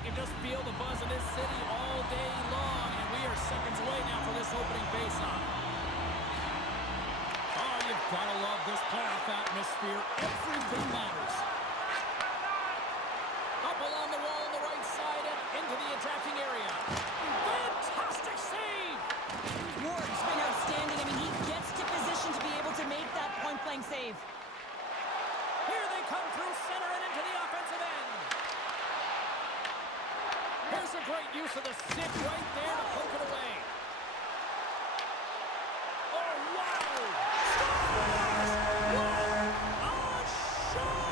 you can just feel the buzz in this city all day long, and we are seconds away now for this opening faceoff. Oh, you've got to love this playoff atmosphere. Everything matters. Up along the wall on the right side and into the attacking area. Fantastic save! Ward's been outstanding. I mean, he gets to position to be able to make that point-blank save. Here they come through center and into the offensive end. Here's a great use of the stick right there to poke it away. Oh, wow! What a show!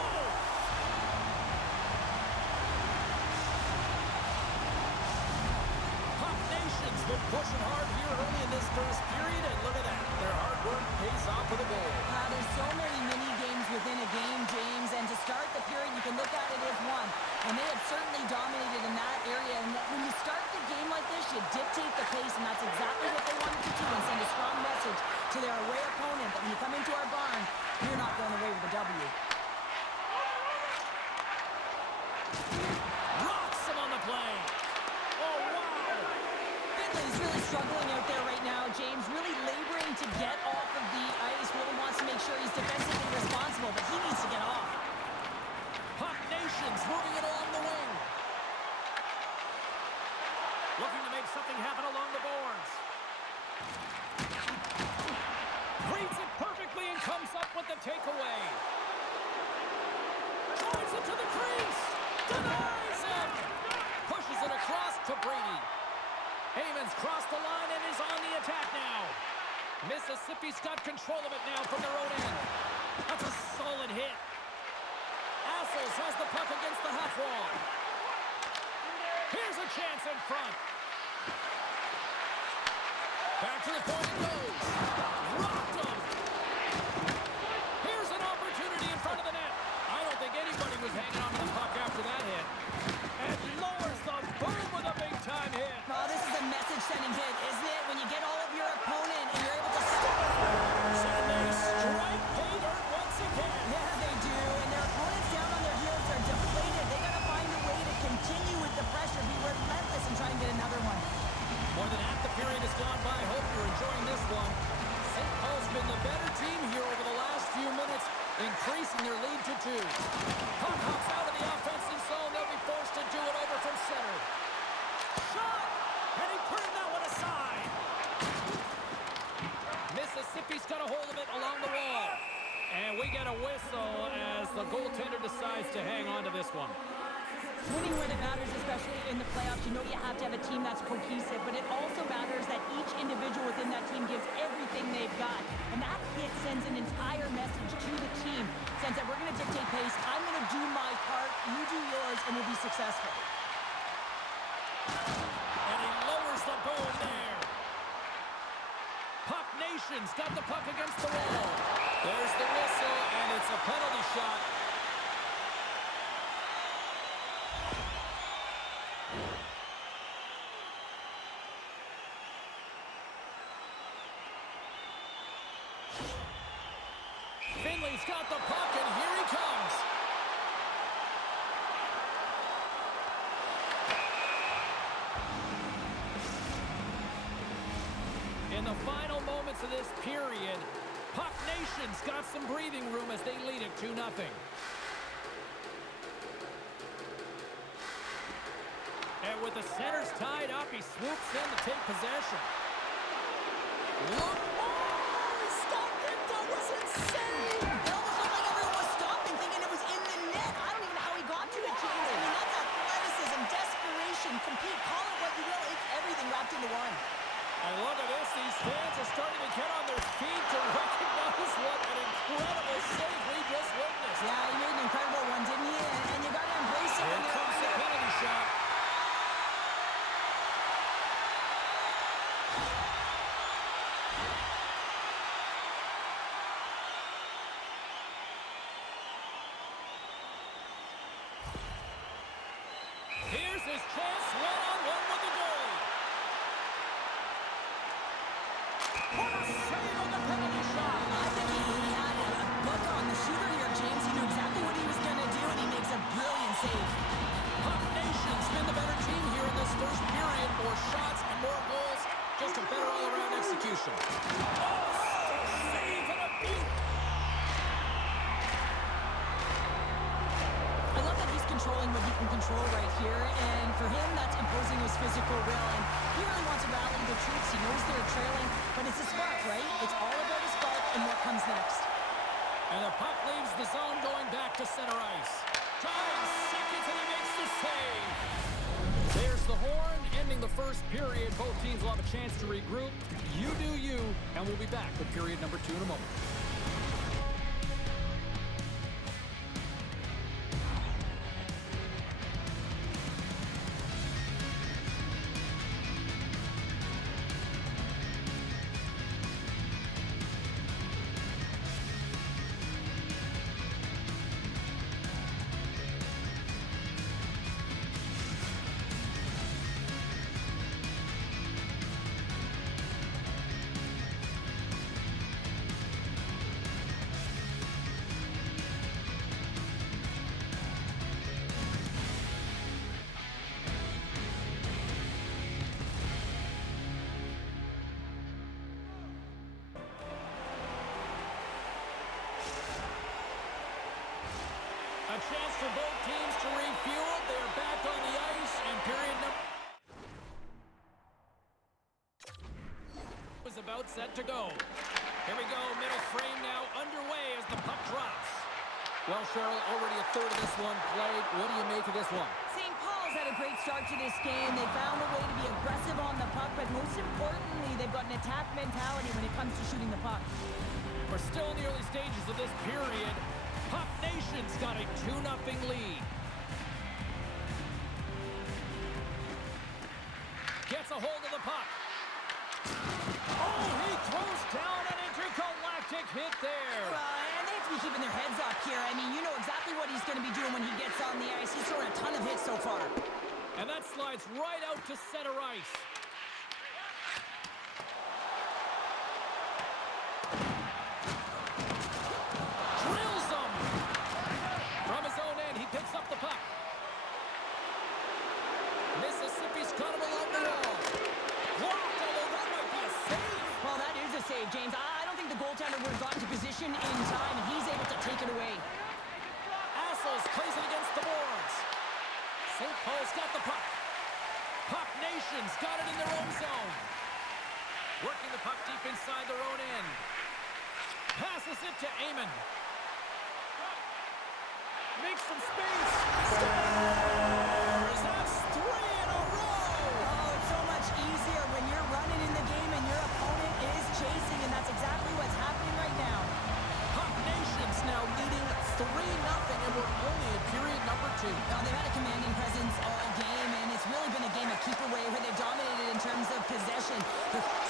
Puck Nation's been pushing hard here early in this first period, and look at that. Their hard work pays off for the goal. There's so many mini-games within a game, James, and to start the period, you can look at it as one. And they have certainly dominated in that area. And when you start the game like this, you dictate the pace, and that's exactly what they wanted to do and send a strong message to their away opponent that when you come into our barn, you're not going away with a W. Rocks him on the play. Oh, wow. Finley's really struggling out there right now, James, really laboring to get off of the ice. Really wants to make sure he's defensively responsible, but he needs to get off. Puck Nation's moving it along the wing. Looking to make something happen along the boards. Reads it perfectly and comes up with the takeaway. Drives it to the crease. Denies him. Pushes it across to Brady. Heyman's crossed the line and is on the attack now. Mississippi's got control of it now from their own end. That's a solid hit. Apez has the puck against the half wall. Here's a chance in front. Back to the point it goes. Rocked him. Here's an opportunity in front of the net. I don't think anybody was hanging on to the puck after that hit. And lowers the boom with a big-time hit. Oh, this is a message-sending hit, isn't it? When you get all of your opponent and you're able to... And they strike pay dirt once again. Yeah, they do. And their opponents down on their heels are deflated. They got to find a way to continue with the pressure, be relentless, and try and get another one. More than half the period has gone by. Hope you're enjoying this one. St. Paul's been the better team here over the last few minutes, increasing their lead to 2. Puck hops out of the offensive zone. They'll be forced to do it over from center. Shot! And he turned that one aside. Mississippi's got a hold of it along the wall. And we get a whistle as the goaltender decides to hang on to this one. Winning when it matters, especially in the playoffs, you know you have to have a team that's cohesive, but it also matters that each individual within that team gives everything they've got. And that hit sends an entire message to the team, since that we're going to dictate pace, I'm going to do my part, you do yours, and we'll be successful. And he lowers the boom there. Puck Nation's got the puck against the wall. There's the whistle, and it's a penalty shot. Finley's got the puck, and here he comes. In the final moments of this period, Puck Nation's got some breathing room as they lead it 2-0. And with the centers tied up, he swoops in to take possession. Look! Compete, call it what you will, it's everything wrapped into one. And look at this, these fans are starting to get on their feet to recognize what an incredible save we just witnessed. Yeah, he made an incredible one, didn't he? And you got to embrace it. Here comes the penalty shot. Here's his chance, one-on-one with the goalie. What a save on the penalty shot. I think he had a book on the shooter here, James. He knew exactly what he was going to do, and he makes a brilliant save. Puck Nation's been the better first period. More shots and more goals. Just a better all-around execution. Oh, save and a beat. I love that he's controlling what he can control right here, and for him, that's imposing his physical will, and he really wants to rally the troops. He knows they're trailing, but it's a spark, right? It's all about a spark and what comes next. And the puck leaves the zone going back to center ice. Time, seconds, and he makes the save. There's the horn, ending the first period. Both teams will have a chance to regroup. You do you, and we'll be back with period number 2 in a moment. A chance for both teams to refuel. They're back on the ice, and period number was about set to go. Here we go, middle frame now underway as the puck drops. Well, Cheryl, already a third of this one played. What do you make of this one? St. Paul's had a great start to this game. They found a way to be aggressive on the puck, but most importantly, they've got an attack mentality when it comes to shooting the puck. We're still in the early stages of this period. Puck Nation's got a 2-0 lead. Gets a hold of the puck. Oh, he throws down an intergalactic hit there. And they have to be keeping their heads up here. I mean, you know exactly what he's going to be doing when he gets on the ice. He's thrown a ton of hits so far. And that slides right out to center ice. James, I don't think the goaltender would have gotten to position in time, and he's able to take it away. Apez plays it against the boards. St. Paul's got the puck. Puck Nation's got it in their own zone. Working the puck deep inside their own end. Passes it to Amon. Makes some space. That's 3 in a row. Oh, it's so much easier when you're running in the game and your opponent is chasing, and that's exactly what's happening right now. Puck Nation's now leading 3-0, and we're only in period number 2. Well, they've had a commanding presence all game, and it's really been a game of keep away where they've dominated in terms of possession.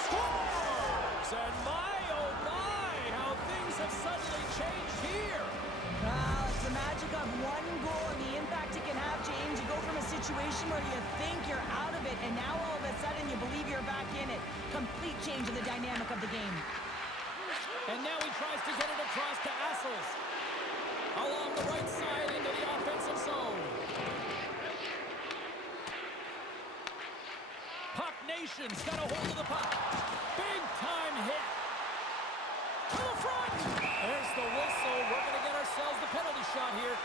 Scores! And my, oh my, how things have suddenly changed here. It's the magic of one goal and the impact it can have, James. You go from a situation where you think you're out of it, and now all of a sudden you believe you're back in it. Complete change of the dynamic of the game. And now he tries to get it across to Apez. Along the right side into the offensive zone. Puck Nation's got a hold of the puck. Big time hit. To the front. There's the whistle. We're going to get ourselves the penalty shot here.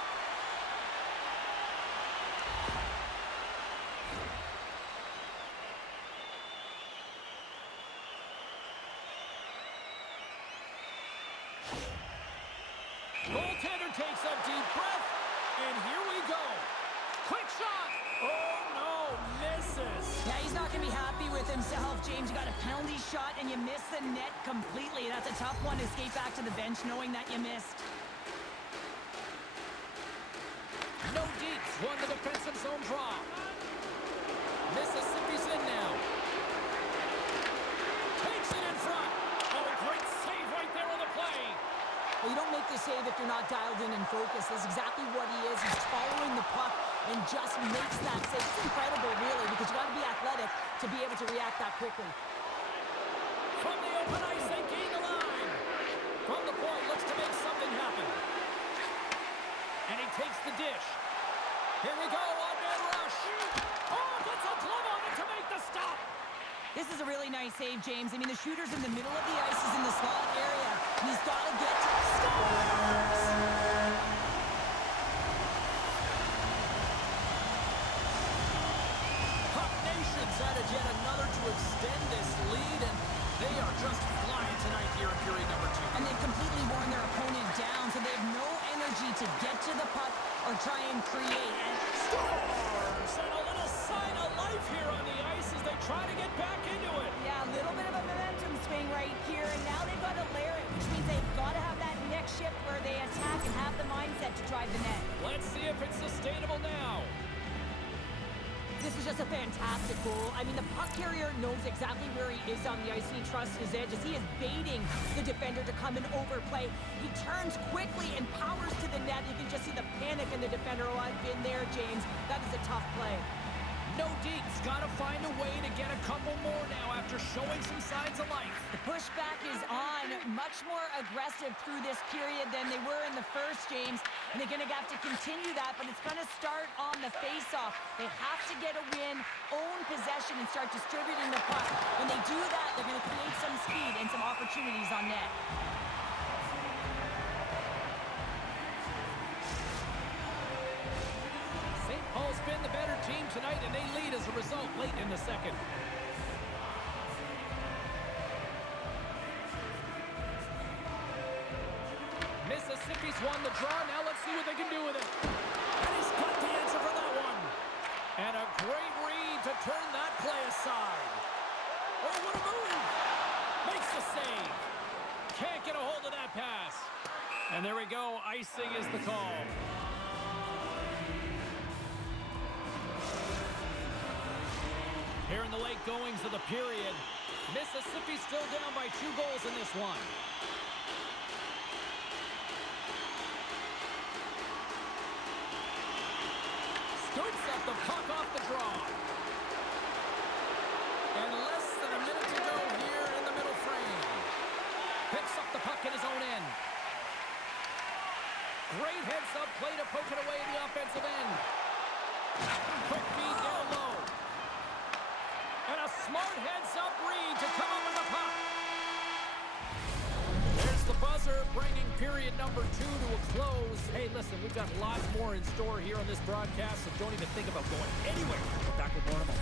Goaltender takes a deep breath, and here we go. Quick shot. Oh, no, misses. Yeah, he's not going to be happy with himself, James. You got a penalty shot, and you missed the net completely. That's a tough one to skate back to the bench knowing that you missed. No deeps. Won the defensive zone draw. Mississippi's in now. Takes it in front. Oh, great save right there on the play. Well, you don't make the save if you're not dialed in and focused. That's exactly what he is. He's following the puck and just makes that save. It's incredible, really, because you got to be athletic to be able to react that quickly. From the open ice, they gain the line. From the point, looks to make something happen. And he takes the dish. Here we go, one-man rush. Oh, gets a glove on it to make the stop. This is a really nice save, James. I mean, the shooter's in the middle of the ice, is in the slot area. He's got to get to the scores! Puck Nation's added yet another to extend this lead, and they are just flying tonight here in period number 2. And they've completely worn their opponent down, so they have no energy to get to the puck or try and create. And scores! And a little sign of life here on the ice as they try to get back into it. yeah, a little bit of a momentum swing right here, and now they've got to layer it, which means they've got to have that next shift where they attack and have the mindset to drive the net. Let's see if it's sustainable now. This is just a fantastic goal. I mean, the puck carrier knows exactly where he is on the ice, and he trusts his edges. He is baiting the defender to come and overplay. He turns quickly and powers to the net. You can just see the panic in the defender. Oh, I've been there, James. That is a tough play. No deeps. Got to find a way to get a couple more now after showing some signs of life. The pushback is on, much more aggressive through this period than they were in the first, James. And they're going to have to continue that, but it's going to start on the face-off. They have to get a win, own possession, and start distributing the puck. When they do that, they're going to create some speed and some opportunities on net. St. Paul's been the better team tonight, and they lead as a result late in the second. Mississippi's won the draw. Now let's see what they can do with it. And he's got the answer for that one. And a great read to turn that play aside. Oh, what a move. Makes the save. Can't get a hold of that pass. And there we go. Icing is the call. Here in the late goings of the period, Mississippi still down by 2 goals in this one. Scoops up the puck off the draw. And less than a minute to go here in the middle frame. Picks up the puck at his own end. Great heads-up play to poke it away in the offensive end. Quick feed down low. And a smart heads-up read to come up with the puck. There's the buzzer, bringing period number 2 to a close. Hey, listen, we've got lots more in store here on this broadcast, so don't even think about going anywhere. We're back with more in a moment.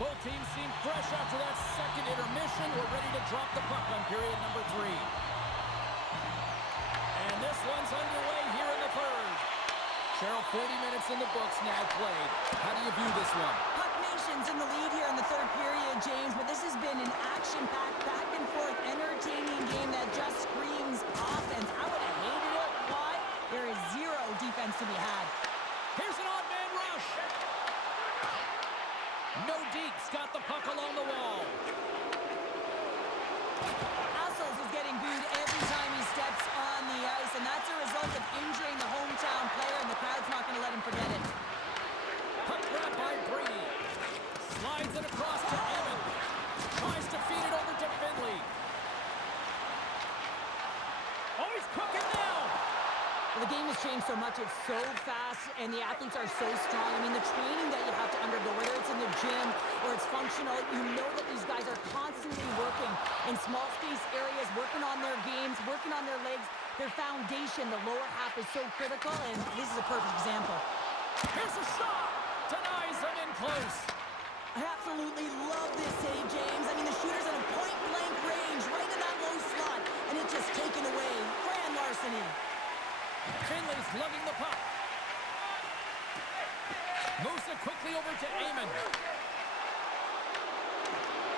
Both teams seem fresh after that second intermission. We're ready to drop the puck on period number 3. And this one's underway here in the third. Cheryl, 40 minutes in the books now played. How do you view this one? Puck Nation's in the lead here in the third period, James, but this has been an action-packed, back-and-forth, entertaining game that just screams offense. I would have hated it. Why? There is zero defense to be had. Here's an odd man rush. No deeps, got the puck along the wall. Assels is getting booed every time he steps on the ice, and that's a result of injuring the hometown player, and the crowd's not going to let him forget it. Puck grab by Brady. Slides it across to Evan. Tries to feed it over to Finley. Oh, he's cooking now. Well, the game has changed so much. It's so fast, and the athletes are so strong. I mean, the training that you have to undergo, whether it's in the gym or it's functional, you know that these guys are constantly working in small space areas, working on their games, working on their legs. Their foundation, the lower half, is so critical, and this is a perfect example. Here's a shot. Denies him in close. I absolutely love this save, James. I mean, the shooter's in a point-blank range, right in that low slot, and it's just taken away. Grand larceny lugging the puck. Moves it quickly over to Amon.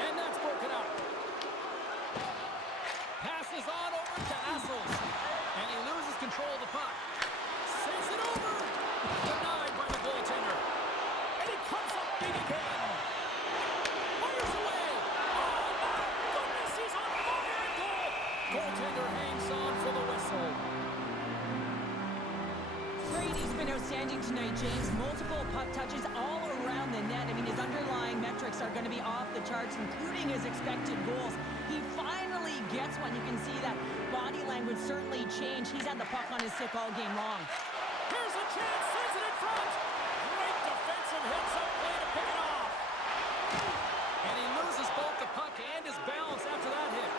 And that's broken up. Passes on over to Assels. And he loses control of the puck. Sends it over. Denied by the goaltender. And he comes up big again. Fires away. Oh, my goodness, he's on fire at goal. Goaltender hangs on for the whistle. Brady's been outstanding tonight, James. Multiple puck touches all around the net. I mean, his underlying metrics are going to be off the charts, including his expected goals. He finally gets one. You can see that body language certainly changed. He's had the puck on his stick all game long. Here's a chance, sends it in front. Great defensive hits-up play to pick it off. And he loses both the puck and his balance after that hit.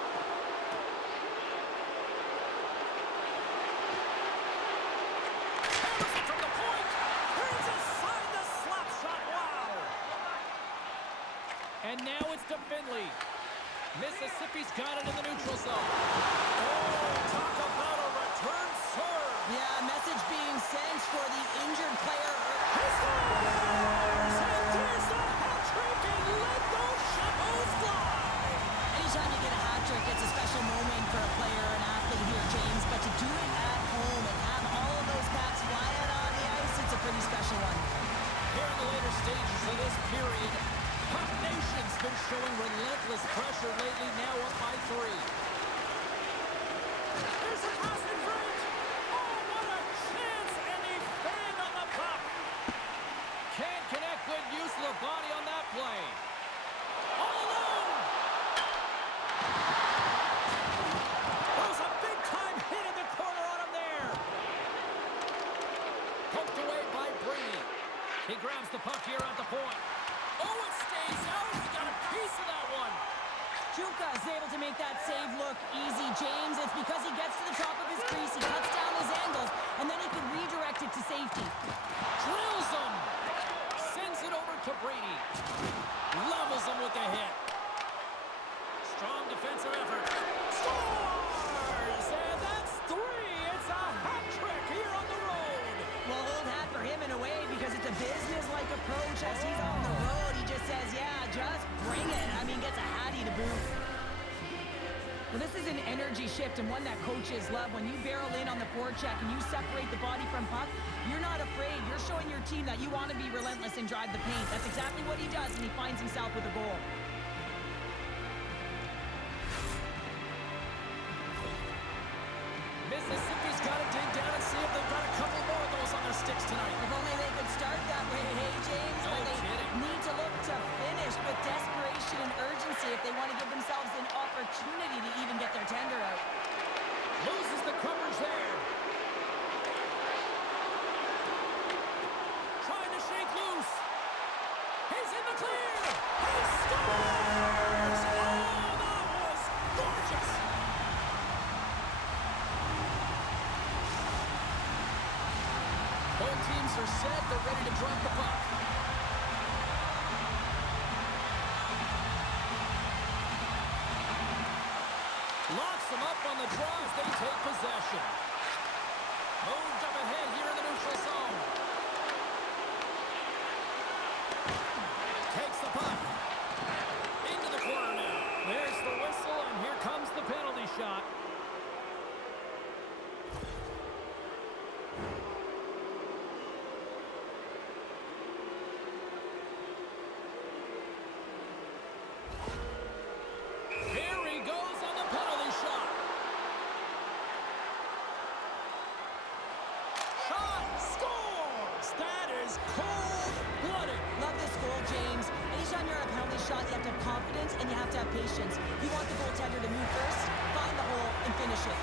Hammers it from the point. Turns aside the slap shot. Wow. And now it's to Finley. Mississippi's got it in the neutral zone. Oh, talk about a return serve. Yeah, message being sent for the injured player. He scores! And there's the hat trick and let those shackles fly. Anytime you get a hat trick, it's a special moment for a player or an athlete here, James. But to do it at home and have all of those cats flying on the ice, it's a pretty special one. Here in the later stages of this period, Puck Nation's been showing relentless pressure lately, now up by 3. There's a pass in front. Oh, what a chance, and he banged on the puck. Can't connect, good use of the body on that play. All alone. There was a big-time hit in the corner on him there. Poked away by Brady. He grabs the puck here at the point. Oh, it stays out. He got a piece of that one. Chuka is able to make that save look easy, James. It's because he gets to the top of his crease, he cuts down his angles, and then he can redirect it to safety. Drills him. Sends it over to Brady. Levels him with the hit. Strong defensive effort. Scores! And that's 3. It's a hat trick here on the road. Well, old hat for him in a way because it's a business-like approach as he's on the road. He just says, yeah, just bring it. I mean, gets a hattie to boot. Well, this is an energy shift and one that coaches love. When you barrel in on the forecheck and you separate the body from puck, you're not afraid. You're showing your team that you want to be relentless and drive the paint. That's exactly what he does, and he finds himself with a goal. Mississippi's got to dig down and see if they've got a couple more of those on their sticks tonight. If only they could start that way, hey, James. No but they kidding. need to look to finish with desperation and urgency if they want to give themselves an opportunity to even get their tender out. Loses the coverage there. Trying to shake loose. He's in the clear. He scores! Oh, that was gorgeous. Both teams are set. They're ready to drop the puck. Locks them up on the draw as they take possession. Moved up ahead here in the neutral zone. Takes the puck. Into the corner now. There's the whistle, and here comes the penalty shot. Here he goes on the penalty shot. Shot scores! That is cold-blooded. Love this goal, James. Anytime you're at a penalty shot, you have to have confidence and you have to have patience. You want the goaltender to move first, find the hole, and finish it.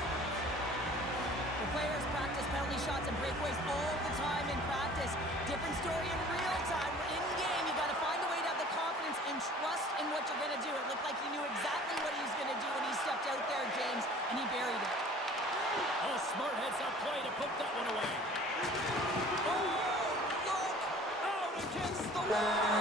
The players practice penalty shots and breakaways all the time in practice. Different story in real time. In game, you got to find a way to have the confidence and trust in what you're going to do. It looked like he knew exactly what he was going to do when he stepped out there, James, and he buried it. Oh, smart heads-up play to put that one away. Oh, look! Out against the wall!